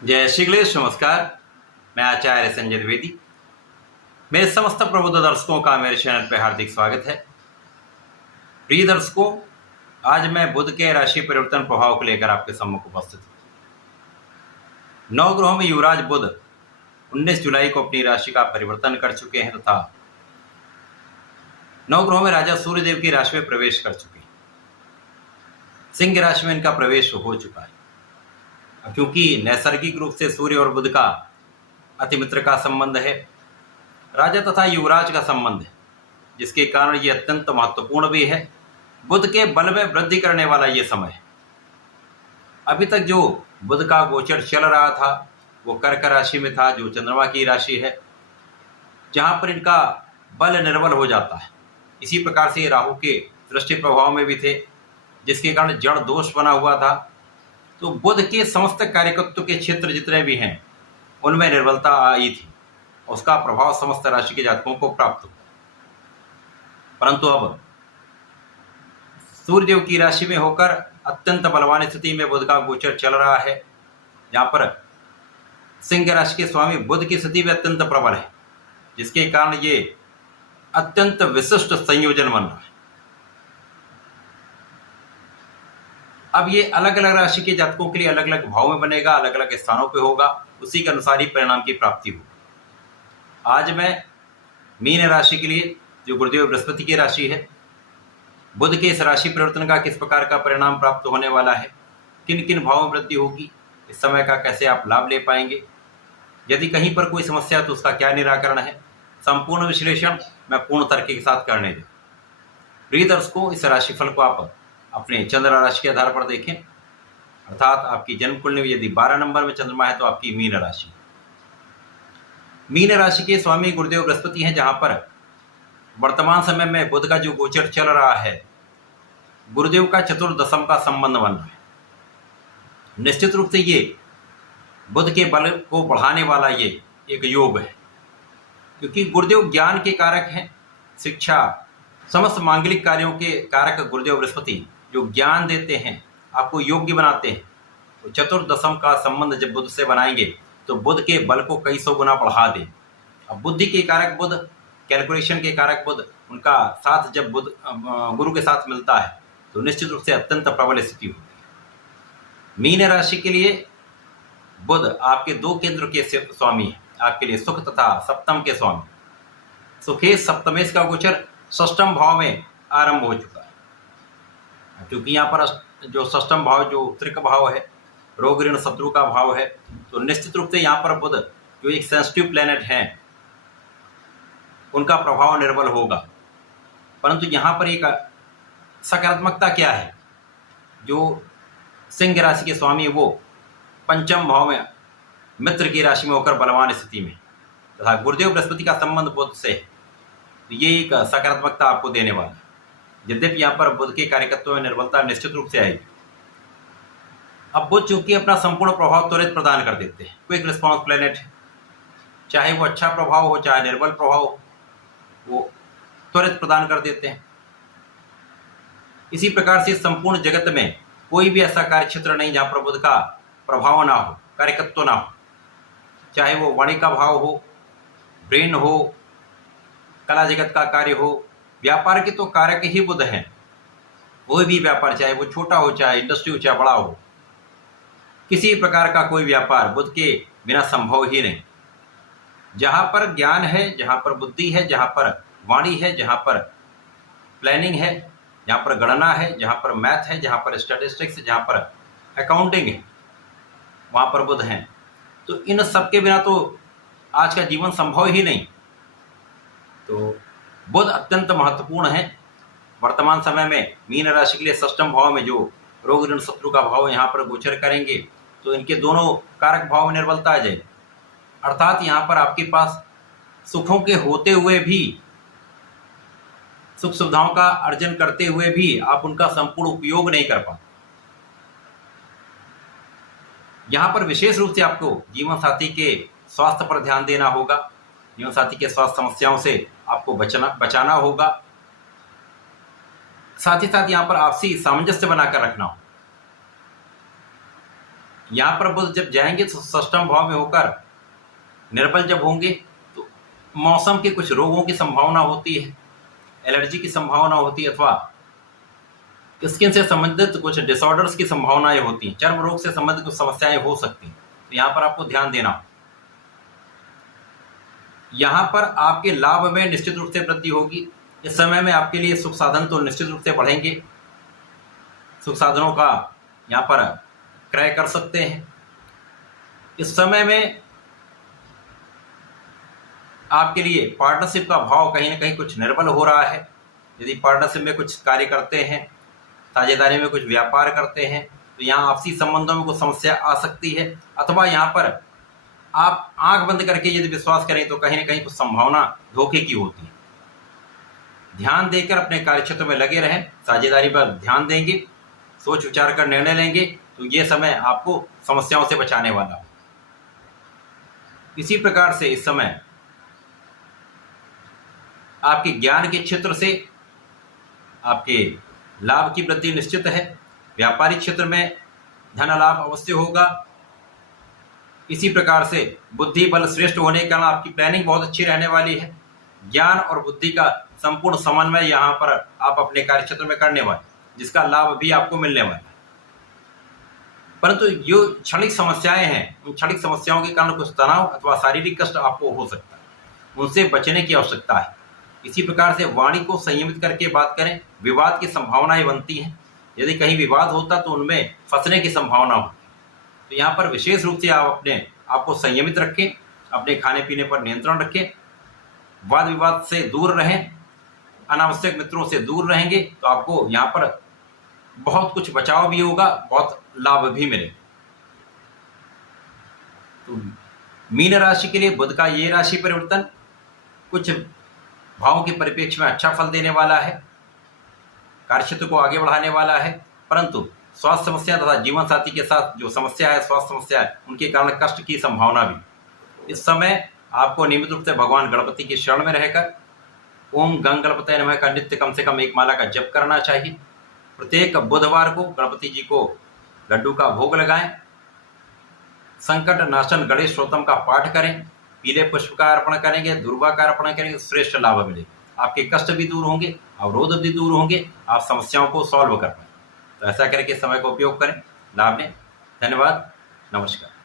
जय श्री गणेश। नमस्कार, मैं आचार्य संजय द्विवेदी। मेरे समस्त प्रबुद्ध दर्शकों का मेरे चैनल पर हार्दिक स्वागत है। प्रिय दर्शकों, आज मैं बुध के राशि परिवर्तन प्रभाव को लेकर आपके सम्मुख उपस्थित हूँ। 9 ग्रहों में युवराज बुध 19 जुलाई को अपनी राशि का परिवर्तन कर चुके हैं तथा 9 ग्रहों में राजा सूर्यदेव की राशि में प्रवेश कर चुके हैं। सिंह राशि में इनका प्रवेश हो चुका है। क्योंकि नैसर्गिक रूप से सूर्य और बुध का अतिमित्र का संबंध है, राजा तथा युवराज का संबंध है, जिसके कारण ये अत्यंत महत्वपूर्ण भी है। बुध के बल में वृद्धि करने वाला ये समय है। अभी तक जो बुध का गोचर चल रहा था वो कर्क राशि में था, जो चंद्रमा की राशि है, जहां पर इनका बल निर्बल हो जाता है। इसी प्रकार से राहु के दृष्टि प्रभाव में भी थे, जिसके कारण जड़ दोष बना हुआ था। तो बुध के समस्त कार्यकत्व के क्षेत्र जितने भी हैं उनमें निर्बलता आई थी, उसका प्रभाव समस्त राशि के जातकों को प्राप्त हुआ। परंतु अब सूर्यदेव की राशि में होकर अत्यंत बलवान स्थिति में बुध का गोचर चल रहा है, जहां पर सिंह राशि के स्वामी बुध की स्थिति भी अत्यंत प्रबल है, जिसके कारण ये अत्यंत विशिष्ट संयोजन बन रहा है। अब ये अलग अलग राशि के जातकों के लिए अलग अलग भाव में बनेगा, अलग अलग स्थानों पे होगा, उसी के अनुसार ही परिणाम की प्राप्ति होगी। आज मैं मीन राशि के लिए, जो गुरुदेव बृहस्पति की राशि है, बुध के इस राशि परिवर्तन का किस प्रकार का परिणाम प्राप्त होने वाला है, किन किन भावों में वृद्धि होगी, इस समय का कैसे आप लाभ ले पाएंगे, यदि कहीं पर कोई समस्या तो उसका क्या निराकरण है, संपूर्ण विश्लेषण मैं पूर्ण तर्क के साथ करने दूँ। प्रिय दर्शकों, इस राशिफल को आप अपने चंद्र राशि के आधार पर देखें, अर्थात आपकी जन्म कुंडली में यदि 12 नंबर में चंद्रमा है तो आपकी मीन राशि। मीन राशि के स्वामी गुरुदेव बृहस्पति हैं, जहां पर वर्तमान समय में बुध का जो गोचर चल रहा है, गुरुदेव का चतुर्दशम का संबंध बन रहा है। निश्चित रूप से ये बुध के बल को बढ़ाने वाला ये एक योग है, क्योंकि गुरुदेव ज्ञान के कारक हैं, शिक्षा, समस्त मांगलिक कार्यों के कारक गुरुदेव बृहस्पति जो ज्ञान देते हैं, आपको योग्य बनाते हैं। तो चतुर्दशम का संबंध जब बुध से बनाएंगे तो बुध के बल को कई सौ गुना बढ़ा दें। अब बुद्धि के कारक बुध, कैलकुलेशन के कारक बुध, उनका साथ जब बुध गुरु के साथ मिलता है तो निश्चित रूप से अत्यंत प्रबल स्थिति होती है। मीन राशि के लिए बुध आपके 2 केंद्र के स्वामी है, आपके लिए सुख तथा सप्तम के स्वामी। सुखेश सप्तमेश का गोचर षष्ठम भाव में आरंभ हो चुका है, क्योंकि यहाँ पर जो षष्ठम भाव जो त्रिक भाव है, रोग ऋण शत्रु का भाव है, तो निश्चित रूप से यहाँ पर बुध जो एक सेंसिटिव प्लेनेट है उनका प्रभाव निर्बल होगा। परंतु यहाँ पर एक सकारात्मकता क्या है, जो सिंह राशि के स्वामी वो पंचम भाव में मित्र की राशि में होकर बलवान स्थिति में तथा गुरुदेव बृहस्पति का संबंध बुध से, तो ये एक सकारात्मकता आपको देने वाला है। यद्यपि यहाँ पर बुध के कार्यकत्व में निर्बलता निश्चित रूप से आएगी। अब बुध चूंकि अपना संपूर्ण प्रभाव त्वरित प्रदान कर देते हैं, क्विक रिस्पॉन्स प्लेनेट है, चाहे वो अच्छा प्रभाव हो चाहे निर्बल प्रभाव हो, वो त्वरित प्रदान कर देते हैं। इसी प्रकार से संपूर्ण जगत में कोई भी ऐसा कार्य क्षेत्र नहीं जहाँ पर बुध का प्रभाव ना हो, कार्यकत्व ना हो, चाहे वो वाणी का भाव हो, ब्रेन हो, कला जगत का कार्य हो, व्यापार के तो कारक ही बुध हैं। कोई भी व्यापार, चाहे वो छोटा हो चाहे इंडस्ट्री हो चाहे बड़ा हो, किसी प्रकार का कोई व्यापार बुध के बिना संभव ही नहीं। जहाँ पर ज्ञान है, जहाँ पर बुद्धि है, जहाँ पर वाणी है, जहाँ पर प्लानिंग है, जहाँ पर गणना है, जहाँ पर मैथ है, जहाँ पर स्टैटिस्टिक्स, जहाँ पर अकाउंटिंग है, वहाँ पर बुध हैं। तो इन सब के बिना तो आज का जीवन संभव ही नहीं। तो बुध अत्यंत महत्वपूर्ण है। वर्तमान समय में मीन राशि के लिए षष्ठम भाव में जो रोग ऋण शत्रु का भाव यहाँ पर गोचर करेंगे तो इनके दोनों कारक भाव में निर्बलता आ जाएगी। अर्थात यहाँ पर आपके पास सुखों के होते हुए भी, सुख सुविधाओं का अर्जन करते हुए भी आप उनका संपूर्ण उपयोग नहीं कर पाते। यहाँ पर विशेष रूप से आपको जीवन साथी के स्वास्थ्य पर ध्यान देना होगा। जीवन साथी के स्वास्थ्य समस्याओं से आपको बचाना होगा। साथ ही साथ यहाँ पर आपसी सामंजस्य बनाकर रखना हो। यहाँ पर बुध जब जाएंगे तो षष्ठम भाव में होकर निर्बल जब होंगे तो मौसम के कुछ रोगों की संभावना होती है, एलर्जी की संभावना होती है, अथवा स्किन से संबंधित कुछ डिसऑर्डर्स की संभावनाएं होती हैं, चर्म रोग से संबंधित कुछ समस्याएं हो सकती हैं। तो यहाँ पर आपको ध्यान देना। यहाँ पर आपके लाभ में निश्चित रूप से वृद्धि होगी। इस समय में आपके लिए सुख साधन तो निश्चित रूप से बढ़ेंगे, सुख साधनों का यहाँ पर क्रय कर सकते हैं। इस समय में आपके लिए पार्टनरशिप का भाव कहीं ना कहीं कुछ निर्बल हो रहा है। यदि पार्टनरशिप में कुछ कार्य करते हैं, साझेदारी में कुछ व्यापार करते हैं, तो यहाँ आपसी संबंधों में कुछ समस्या आ सकती है, अथवा यहाँ पर आप आंख बंद करके यदि विश्वास करें तो कहीं ना कहीं कुछ संभावना धोखे की होती है। ध्यान देकर अपने कार्यक्षेत्र में लगे रहें, साझेदारी पर ध्यान देंगे, सोच विचार कर निर्णय लेंगे तो ये समय आपको समस्याओं से बचाने वाला है। इसी प्रकार से इस समय आपके ज्ञान के क्षेत्र से आपके लाभ की वृद्धि निश्चित है। व्यापारिक क्षेत्र में धन लाभ अवश्य होगा। इसी प्रकार से बुद्धि बल श्रेष्ठ होने के कारण आपकी प्लानिंग बहुत अच्छी रहने वाली है। ज्ञान और बुद्धि का संपूर्ण समन्वय यहाँ पर आप अपने कार्यक्षेत्र में करने वाले, जिसका लाभ भी आपको मिलने वाला है। परंतु जो क्षणिक समस्याएं हैं, उन क्षणिक समस्याओं के कारण कुछ तनाव अथवा शारीरिक कष्ट आपको हो सकता है, उनसे बचने की आवश्यकता है। इसी प्रकार से वाणी को संयमित करके बात करें। विवाद की संभावनाएं बनती हैं, यदि कहीं विवाद होता तो उनमें फंसने की संभावना होती है। तो यहाँ पर विशेष रूप से आप अपने आपको संयमित रखें, अपने खाने पीने पर नियंत्रण रखें, वाद विवाद से दूर रहें, अनावश्यक मित्रों से दूर रहेंगे तो आपको यहाँ पर बहुत कुछ बचाव भी होगा, बहुत लाभ भी मिलेगा। तो मीन राशि के लिए बुध का ये राशि परिवर्तन कुछ भावों के परिप्रेक्ष्य में अच्छा फल देने वाला है, कार्यक्षेत्र को आगे बढ़ाने वाला है। परंतु स्वास्थ्य समस्या तथा जीवन साथी के साथ जो समस्या है, स्वास्थ्य समस्या है, उनके कारण कष्ट की संभावना भी। इस समय आपको नियमित रूप से भगवान गणपति की शरण में रहकर ओम गंग गणपतये नमः का नित्य कम से कम एक माला का जप करना चाहिए। प्रत्येक बुधवार को गणपति जी को लड्डू का भोग लगाएं, संकट नाशन गणेश स्तोत्रम का पाठ करें, पीले पुष्प का अर्पण करेंगे, दुर्वा का अर्पण करेंगे, श्रेष्ठ लाभ मिलेगा। आपके कष्ट भी दूर होंगे, अवरोध भी दूर होंगे, आप समस्याओं को सॉल्व कर पाएंगे। तो ऐसा करके समय का उपयोग करें, लाभ लें। धन्यवाद, नमस्कार।